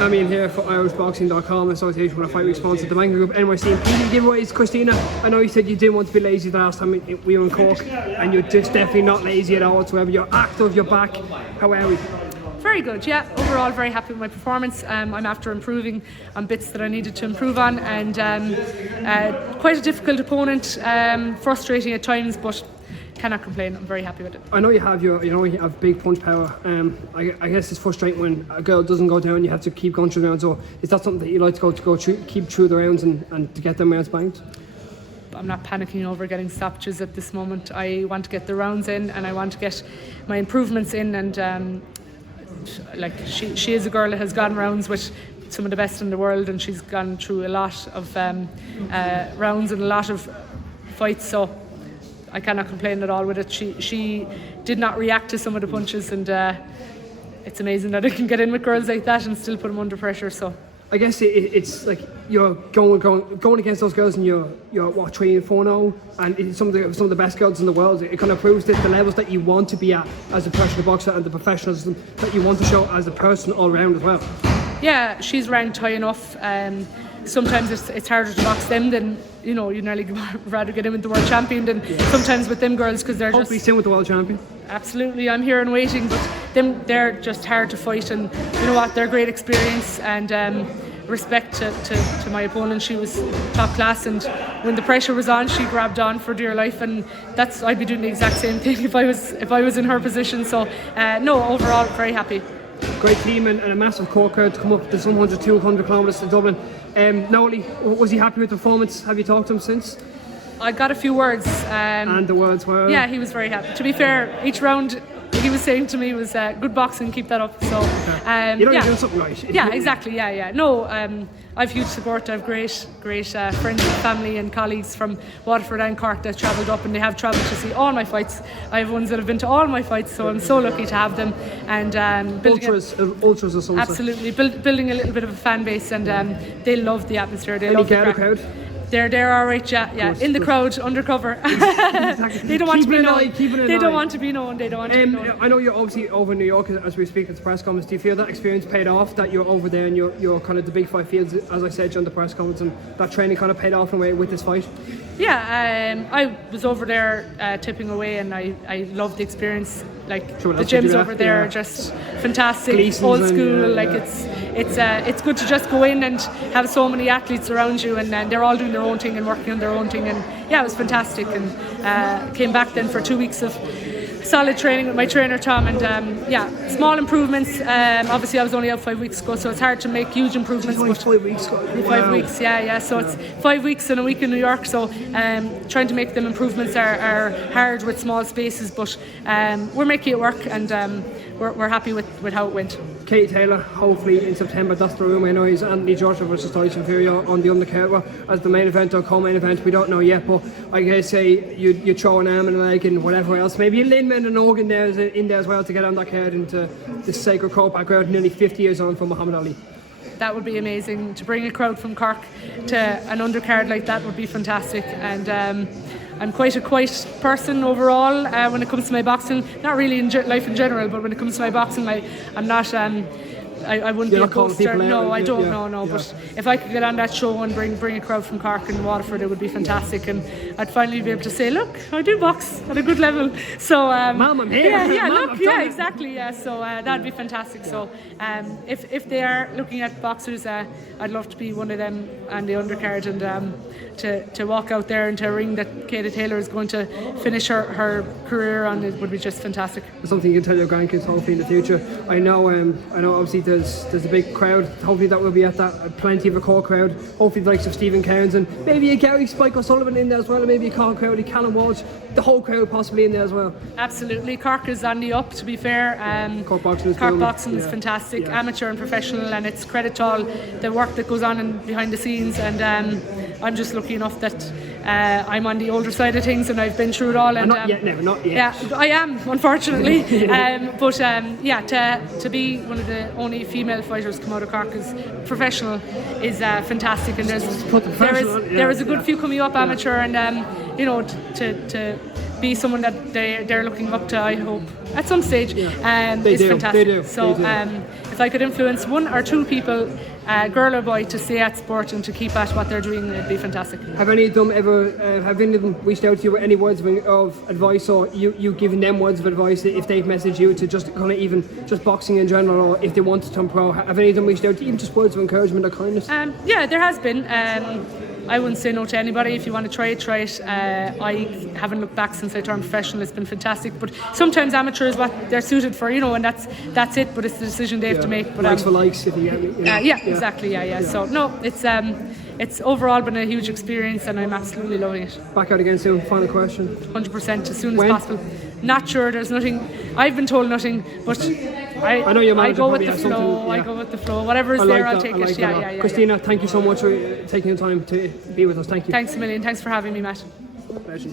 Damien here for IrishBoxing.com, association with a 5 week sponsor, the Banking Group, NYC and PD giveaways. Christina, I know you said you didn't want to be lazy the last time we were in Cork, and you're just definitely not lazy at all whatsoever. You're active, you're back. How are we? Very good, yeah. Overall, very happy with my performance. I'm after improving on bits that I needed to improve on, and quite a difficult opponent, frustrating at times, but cannot complain. I'm very happy with it. I know you have big punch power. I guess it's frustrating when a girl doesn't go down. You have to keep going through the rounds. So is that something that you like to go through, keep through the rounds and to get them rounds banged? I'm not panicking over getting stoppages at this moment. I want to get the rounds in, and I want to get my improvements in, and she is a girl that has gone rounds with some of the best in the world, and she's gone through a lot of rounds and a lot of fights, so I cannot complain at all with it. She did not react to some of the punches, and it's amazing that I can get in with girls like that and still put them under pressure. So I guess it's like you're going against those girls, and you're 3-4-0, and it's some of the best girls in the world. It kind of proves that the levels that you want to be at as a professional boxer, and the professionalism that you want to show as a person all round as well. Yeah, she's ranked high enough. Sometimes it's harder to box them than, you nearly rather get in with the world champion than sometimes with them girls, because they're hopefully soon with the world champion. Absolutely, I'm here and waiting, but they're just hard to fight, and you know what, they're great experience, and respect to my opponent. She was top class, and when the pressure was on, she grabbed on for dear life, and I'd be doing the exact same thing if I was in her position. So no, overall very happy. Great team and a massive Cork crowd to come up to some 100-200 kilometres to Dublin. Noli, was he happy with the performance? Have you talked to him since? I got a few words. And the words were? Yeah, he was very happy. To be fair, each round he was saying to me was good boxing, keep that up. So you're doing something right. Yeah, exactly. Yeah. No, I've huge support. I've great friends and family and colleagues from Waterford and Cork that travelled up, and they have travelled to see all my fights. I have ones that have been to all my fights, so I'm so lucky to have them. And ultras or something. Absolutely, building a little bit of a fan base, and they love the atmosphere. They love the crowd. They're all right, yeah. In the crowd, undercover. They don't want to be known. They don't want to be known. I know you're obviously over in New York as we speak at the press conference. Do you feel that experience paid off, that you're over there and you're kind of the big fight fields, as I said during the press conference, and that training kind of paid off in a way with this fight? Yeah, I was over there tipping away, and I loved the experience. Like sure, the gyms over there are just fantastic, Gleason's old school. It's good to just go in and have so many athletes around you, and they're all doing their own thing and working on their own thing, and yeah, it was fantastic. And came back then for 2 weeks of solid training with my trainer Tom, and small improvements. Obviously I was only out 5 weeks ago, so it's hard to make huge improvements. Only 5 weeks ago. 5 weeks, yeah. So it's 5 weeks and a week in New York, so trying to make them improvements are hard with small spaces, but we're making it work, and we're happy with how it went. Katie Taylor, hopefully in September, that's the rumour. I know he's Anthony Joshua versus Tyson Fury on the undercard as the main event or co-main event. We don't know yet, but I guess say you throw an arm and a leg and whatever else. Maybe a Lindman and Organ in there as well to get on that card into the sacred Cork background, nearly 50 years on from Muhammad Ali. That would be amazing. To bring a crowd from Cork to an undercard like that would be fantastic, and I'm quite a quiet person overall when it comes to my boxing. Not really in life in general, but when it comes to my boxing, I'm not. I wouldn't be a poster. No, I don't. No. But if I could get on that show and bring a crowd from Cork and Waterford, it would be fantastic, and I'd finally be able to say, look, I do box at a good level. So, Mom, I'm here. Exactly. Yeah. So that'd be fantastic. So, if they are looking at boxers, I'd love to be one of them on the undercard, and to walk out there into a ring that Katie Taylor is going to finish her career on, it would be just fantastic. Something you can tell your grandkids hopefully in the future. I know obviously there's a big crowd. Hopefully that will be at that, plenty of a Cork crowd. Hopefully the likes of Stephen Cairns and maybe a Gary Spike O'Sullivan in there as well, and maybe a Cork crowd, a Callum Walsh, the whole crowd possibly in there as well. Absolutely, Cork is on the up, to be fair. Cork boxing is fantastic, amateur and professional, and it's credit to all the work that goes on behind the scenes, and I'm just lucky enough that I'm on the older side of things, and I've been through it all. And not yet. Yeah, I am, unfortunately. To be one of the only female fighters come out of Cork as professional is fantastic, and there is a good few coming up amateur, and to be someone that they're looking up to, I hope, at some stage, is fantastic. They do. So if I could influence 1 or 2 people, girl or boy, to stay at sport and to keep at what they're doing, it'd be fantastic. Have any of them ever, have any of them reached out to you with any words of advice, or you giving them words of advice if they've messaged you to just kind of even just boxing in general, or if they want to turn pro? Have any of them reached out to you, even just words of encouragement or kindness? Yeah, there has been. I wouldn't say no to anybody. If you want to try it, try it. I haven't looked back since I turned professional. It's been fantastic. But sometimes amateur is what they're suited for, and that's it. But it's the decision they have to make. But likes for likes, if you get me. Yeah, exactly. Yeah. So no, it's overall been a huge experience, and I'm absolutely loving it. Back out again soon. Final question. 100%, as soon When? as possible. Not sure. There's nothing. I've been told nothing, but I know your manager I go with probably the has flow. something, I go with the flow. Whatever is there, I'll take it. Yeah. Christina, thank you so much for taking the time to be with us. Thank you. Thanks a million. Thanks for having me, Matt. Pleasure.